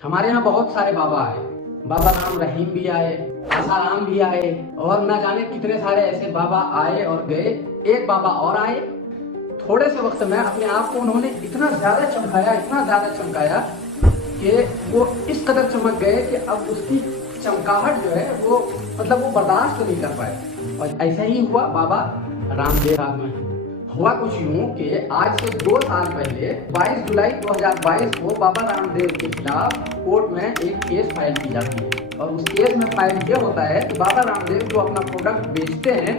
हमारे यहाँ बहुत सारे बाबा आए। बाबा राम रहीम भी आए, आसाराम भी आए और ना जाने कितने सारे ऐसे बाबा आए और गए। एक बाबा और आए, थोड़े से वक्त में अपने आप को उन्होंने इतना ज्यादा चमकाया कि वो इस कदर चमक गए कि अब उसकी चमकाहट जो है वो मतलब वो बर्दाश्त नहीं कर पाए। और ऐसा ही हुआ बाबा रामदेव साहब में। हुआ कुछ यूं कि आज से 2 साल पहले 22 जुलाई 2022 को बाबा रामदेव के खिलाफ कोर्ट में एक केस फाइल की जाती है। और उस केस में फाइल ये होता है कि बाबा रामदेव जो अपना प्रोडक्ट बेचते हैं,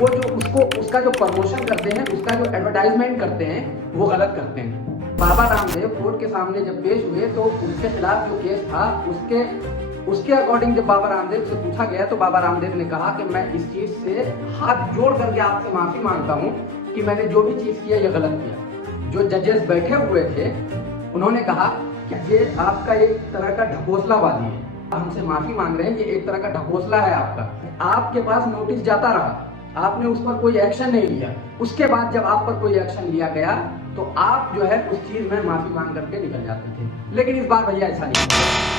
वो जो उसका जो प्रमोशन करते हैं, उसका जो एडवर्टाइजमेंट करते हैं, वो गलत करते हैं। बाबा रामदेव कोर्ट के सामने जब पेश हुए तो उनके खिलाफ जो केस था उसके अकॉर्डिंग जब बाबा रामदेव से पूछा गया तो बाबा रामदेव ने कहा कि मैं इस चीज से हाथ जोड़ करके आपसे माफी मांगता हूँ कि मैंने जो भी चीज किया ये गलत किया। जो जजेस बैठे हुए थे उन्होंने कहा कि ये आपका एक तरह का ढकोसलाबाजी है, हमसे माफी मांग रहे हैं, ये एक तरह का ढकोसला है आपका। आपके पास नोटिस जाता रहा, आपने उस पर कोई एक्शन नहीं लिया, उसके बाद जब आप पर कोई एक्शन लिया गया तो आप जो है उस चीज में माफी मांग करके निकल जाते थे। लेकिन इस बार भैया ऐसा नहीं हुआ।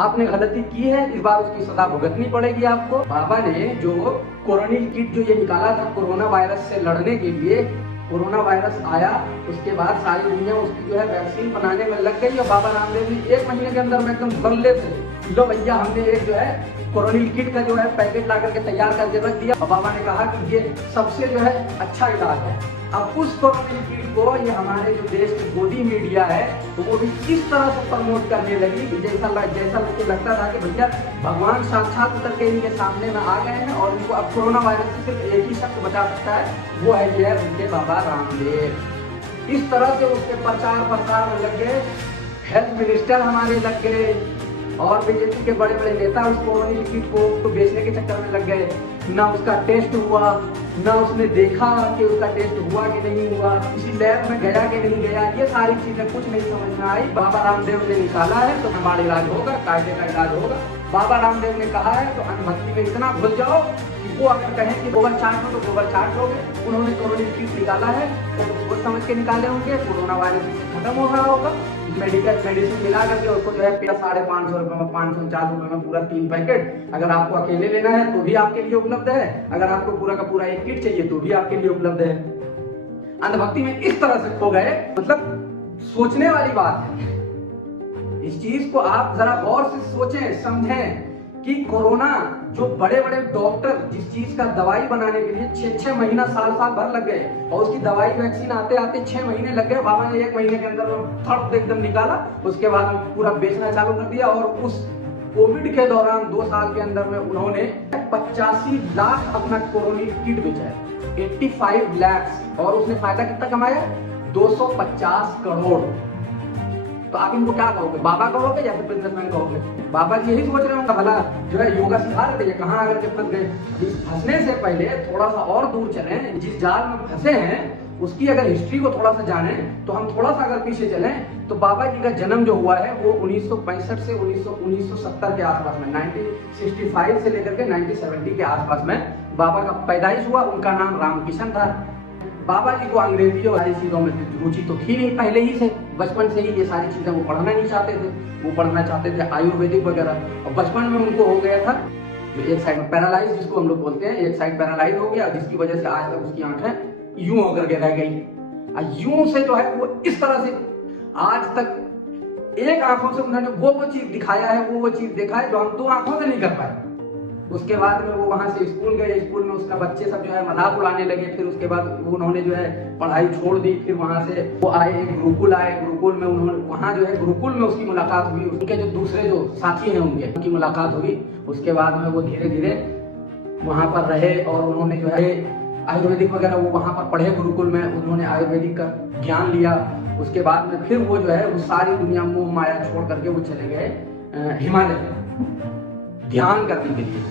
आपने गलती की है, इस बार उसकी सजा भुगतनी पड़ेगी आपको। बाबा ने जो कोरोना किट जो ये निकाला था कोरोना वायरस से लड़ने के लिए, कोरोना वायरस आया उसके बाद सारी दुनिया उसकी जो है वैक्सीन बनाने में लग गई और बाबा रामदेव ने 1 महीने के अंदर में एकदम बल्ले से लो भैया हमने एक जो है कोरोना किट का जो है पैकेट ला करके तैयार करके रख दिया। और बाबा ने कहा कि ये सबसे जो है अच्छा इलाज है। अब उस कोरोना किट को ये हमारे जो देश की गोदी मीडिया है तो वो भी किस तरह से प्रमोट करने लगी, जैसा मुझे लगता था कि भैया भगवान साक्षात उतर के इनके सामने में आ गए हैं और इनको अब कोरोना वायरस से सिर्फ एक ही शख्स बचा सकता है, वो है ये उनके बाबा रामदेव। इस तरह से उसके प्रचार प्रसार में लग गए, हेल्थ मिनिस्टर हमारे लग गए और बीजेपी के बड़े बड़े नेता उस कोरोना किट को बेचने के चक्कर में लग गए। ना उसका टेस्ट हुआ, ना उसने देखा कि उसका टेस्ट हुआ कि नहीं हुआ, किसी लैब में गया कि नहीं गया, ये सारी चीजें कुछ नहीं समझ में आई। बाबा रामदेव ने निकाला है तो हमारा इलाज होगा, कायदे का इलाज होगा। बाबा रामदेव ने कहा है तो अंधभक्ति में इतना घुस जाओ कि वो अगर कहें कि गोबर छाट लो तो गोबर छाट लोगे। उन्होंने कोरोना किट निकाला है तो वो समझ के निकाले होंगे, कोरोना वायरस खत्म हो रहा होगा। मेडिसिन मिला करके उसको जो है 550 रुपए में 549 रुपए में पूरा 3 पैकेट, अगर आपको अकेले लेना है तो भी आपके लिए उपलब्ध है, अगर आपको पूरा का पूरा एक किट चाहिए तो भी आपके लिए उपलब्ध है। अंधभक्ति में इस तरह से खो गए, मतलब सोचने वाली बात है। इस चीज को आप जरा गौर से सोचें समझें कि कोरोना जो बड़े बड़े डॉक्टर जिस चीज का दवाई बनाने के लिए 6-6 महीना साल भर लग गए और उसकी दवाई वैक्सीन आते आते 6 महीने लग गए, बाबा ने 1 महीने के अंदर थर्ड एकदम निकाला, उसके बाद पूरा बेचना चालू कर दिया। और उस कोविड के दौरान 2 साल के अंदर में उन्होंने 85 लाख अपना कोरोना किट बेचा है, 85 लाख, और उसने फायदा कितना कमाया, 250 करोड़। तो आप इनको क्या कहोगे, बाबा कहोगे या फिर बिजनेसमैन कहोगे? बाबा जी यही सोच रहे होंगे भला जो है योगा सिखा रहे थे, कहाँ आकर के फंस गए। इस फंसने से पहले थोड़ा सा और दूर चलें, जिस जाल में फंसे हैं उसकी अगर हिस्ट्री को थोड़ा सा जाने तो हम थोड़ा सा अगर पीछे चलें तो बाबा जी का जन्म जो हुआ है वो 1965 से 1970 के आसपास में, 1965 से लेकर के 1970 के आसपास में बाबा का पैदाइश हुआ। उनका नाम रामकिशन था। बाबा जी को अंग्रेजी और सारी चीजों में रुचि तो थी नहीं पहले ही से, बचपन से ही ये सारी चीजें वो पढ़ना नहीं चाहते थे, वो पढ़ना चाहते थे आयुर्वेदिक वगैरह। और बचपन में उनको हो गया था जो एक साइड में पैरालाइज, जिसको हम लोग बोलते हैं, एक साइड पैरालाइज हो गया, जिसकी वजह से आज तक उसकी आंखें यूं होकर के रह गई। यूं से जो है वो इस तरह से आज तक एक आंखों से उन्होंने वो चीज दिखाया है, वो चीज देखा है जो हम 2 आंखों से नहीं कर पाए। उसके बाद में वो वहां से स्कूल गए, स्कूल में उसका बच्चे सब जो है मजाक उड़ाने लगे। फिर उसके बाद उन्होंने जो है पढ़ाई छोड़ दी। फिर वहां से वो आए, एक गुरुकुल आए, गुरुकुल में उन्होंने वहां जो है गुरुकुल में उसकी मुलाकात हुई, उनके जो दूसरे जो साथी हैं उनकी मुलाकात हुई। उसके बाद में वो धीरे धीरे वहां पर रहे और उन्होंने जो है आयुर्वेदिक वगैरह वो वहां पर पढ़े गुरुकुल में, उन्होंने आयुर्वेदिक का ज्ञान लिया। उसके बाद में फिर वो जो है वो सारी दुनिया मोह माया छोड़ करके वो चले गए हिमालय ध्यान करने के लिए।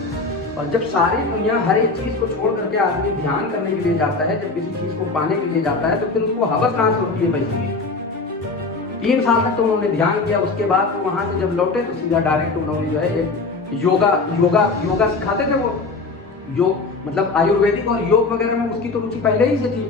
और जब सारी दुनिया हर एक चीज को छोड़ करके आदमी ध्यान करने के लिए जाता है, जब किसी चीज को पाने के लिए जाता है तो फिर उसको हवस कहां से होती है पैसे की। 3 साल तक तो उन्होंने ध्यान किया। उसके बाद तो वहां से जब लौटे तो सीधा डायरेक्ट उन्होंने जो है एक योगा सिखाते थे वो, योग मतलब आयुर्वेदिक और योग वगैरह में उसकी तो रुचि पहले ही से थी।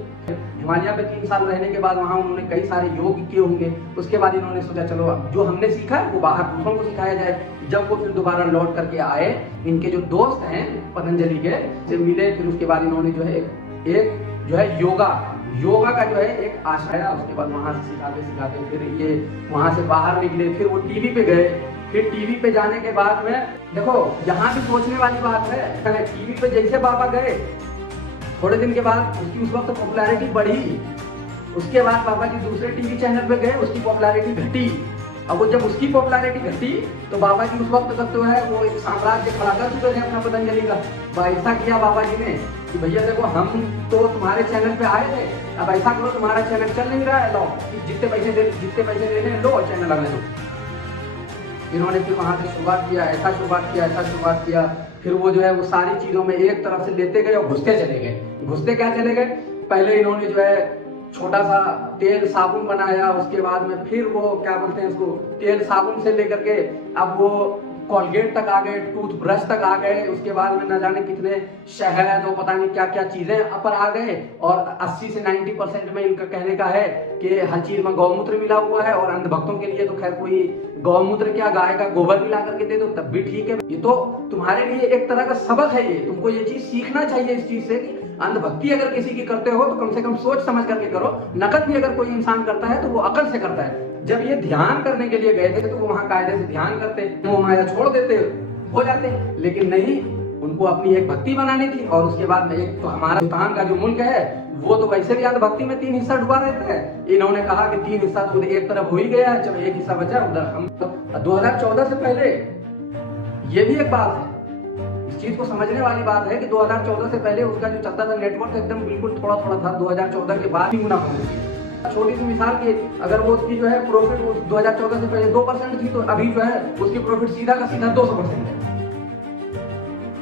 हिमालय पे 3 साल रहने के बाद वहाँ उन्होंने कई सारे योग किए होंगे। उसके बाद इन्होंने सोचा चलो जो हमने सीखा है वो बाहर दूसरों को सिखाया जाए। जब वो फिर दोबारा लौट करके आए, इनके जो दोस्त हैं पतंजलि के से मिले, फिर उसके बाद इन्होंने जो है एक जो है योगा का जो है एक आश्रय, उसके बाद वहाँ से सिखाते फिर ये वहाँ से बाहर निकले। फिर वो टीवी पे गए। फिर टीवी पे जाने के बाद में देखो यहाँ भी सोचने वाली बात है, टीवी पे जैसे बाबा गए थोड़े दिन के बाद उसकी उस वक्त पॉपुलैरिटी बढ़ी। उसके बाद बाबा जी दूसरे टीवी चैनल पे गए, उसकी पॉपुलैरिटी घटी। अब वो जब उसकी पॉपुलैरिटी घटी तो बाबा जी उस वक्त तक तो है वो एक साम्राज्य खड़ा कर चुके थे अपना पतंजलि का। ऐसा किया बाबा जी ने कि भैया देखो हम तो तुम्हारे चैनल पे आए थे, अब ऐसा करो तुम्हारा चैनल चल नहीं रहा है, लो जितने पैसे देने लो चैनल हमें दो। इन्होंने फिर वहाँ से शुरुआत किया, ऐसा शुरुआत किया। फिर वो जो है वो सारी चीजों में एक तरफ से लेते गए और घुसते चले गए। पहले इन्होंने जो है छोटा सा तेल साबुन बनाया, उसके बाद में फिर वो क्या बोलते हैं इसको, तेल साबुन से लेकर के अब वो कॉलगेट तक आ गए, टूथब्रश तक आ गए। उसके बाद में न जाने कितने शहद और पता नहीं क्या क्या चीजें पर आ गए। और 80 से 90% में इनका कहने का है कि हर चीज में गौमूत्र मिला हुआ है। और अंधभक्तों के लिए तो खैर कोई गौमूत्र क्या, गाय का गोबर मिला करके दे दो तब भी ठीक है। ये तो तुम्हारे लिए एक तरह का सबक है, ये तुमको ये चीज सीखना चाहिए इस चीज से कि अंधभक्ति अगर किसी की करते हो तो कम से कम सोच समझ करके करो। नकद भी अगर कोई इंसान करता है तो वो अकल से करता है। जब ये ध्यान करने के लिए गए थे तो वो वहां कायदे से ध्यान करते, मोह माया छोड़ देते, हो जाते, लेकिन नहीं, उनको अपनी एक भक्ति बनानी थी। और उसके बाद में एक तो हमारा हिंदुस्तान का जो मुल्क है वो तो वैसे भी अंधभक्ति में 3 हिस्सा डुबा रहता है। इन्होंने कहा कि 3 हिस्सा तो एक तरफ हो ही गया है, चलो एक हिस्सा बचा उधर। हम 2014 से पहले ये भी एक बात है, इस चीज को समझने वाली बात है कि 2014 से पहले उसका जो चलता था नेटवर्क एकदम बिल्कुल थोड़ा था। 2014 के बाद ही मुनाफा हो गया। छोटी सी मिसाल की, अगर वो उसकी जो है प्रॉफिट 2014 से पहले 2% थी तो अभी जो है उसकी प्रॉफिट सीधा का सीधा 200% है।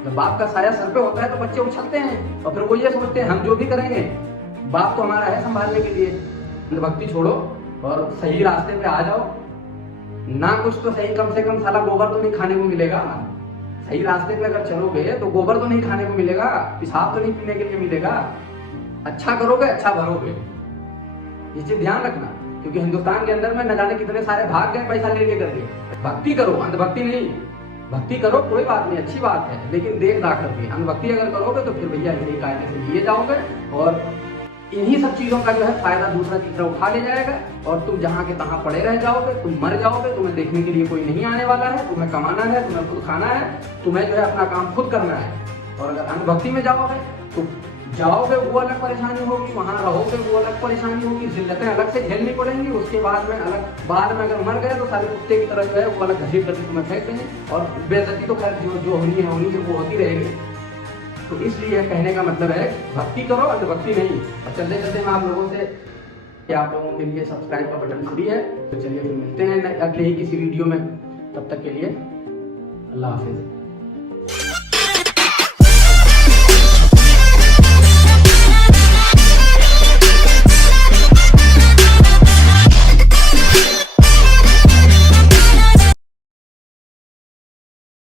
जब बाप का साया सर पे होता है तो बच्चे उछलते हैं और फिर वो ये सोचते हैं हम जो भी करेंगे बाप तो हमारा है संभालने के लिए। भक्ति छोड़ो और सही रास्ते पे आ जाओ। ना कुछ तो सही, कम से कम साला गोबर तो नहीं खाने को मिलेगा। सही रास्ते पे अगर चलोगे तो गोबर तो नहीं खाने को मिलेगा, पेशाब तो नहीं पीने के लिए मिलेगा। अच्छा करोगे, अच्छा भरोगे, ये चीज ध्यान रखना। क्योंकि हिंदुस्तान के अंदर में न जाने कितने सारे भाग गए पैसा लेके करके। भक्ति करो, अंधभक्ति नहीं। भक्ति करो कोई बात नहीं, अच्छी बात है, लेकिन देख दाख करके। अंधभक्ति अगर करोगे तो फिर भैया यही कायदे से लिए जाओगे और इन्हीं सब चीजों का जो है फायदा दूसरा तीसरा उठा ले जाएगा और तुम जहाँ के तहाँ पड़े रह जाओगे, तुम मर जाओगे। तुम्हें देखने के लिए कोई नहीं आने वाला है, तुम्हें कमाना है, तुम्हें खुद खाना है, तुम्हें जो है अपना काम खुद करना है। और अगर अंधभक्ति में जाओगे तो जाओगे वो अलग परेशानी होगी, वहां रहोगे वो अलग परेशानी होगी, जिल्लतें अलग से झेलनी पड़ेंगी। उसके बाद में अगर मर गए तो सारे कुत्ते की तरह जो है वो अलग घसीट करके तुम्हें फेंक देंगे। और बेइज्जती तो खैर जो होनी है वो होती रहेगी। तो इसलिए कहने का मतलब है भक्ति करो, अंधभक्ति नहीं। और चलते चलते मैं आप लोगों से कि आप लोगों के लिए सब्सक्राइब का बटन फ्री है। तो चलिए फिर मिलते हैं अगले ही किसी वीडियो में। तब तक के लिए अल्लाह हाफिज।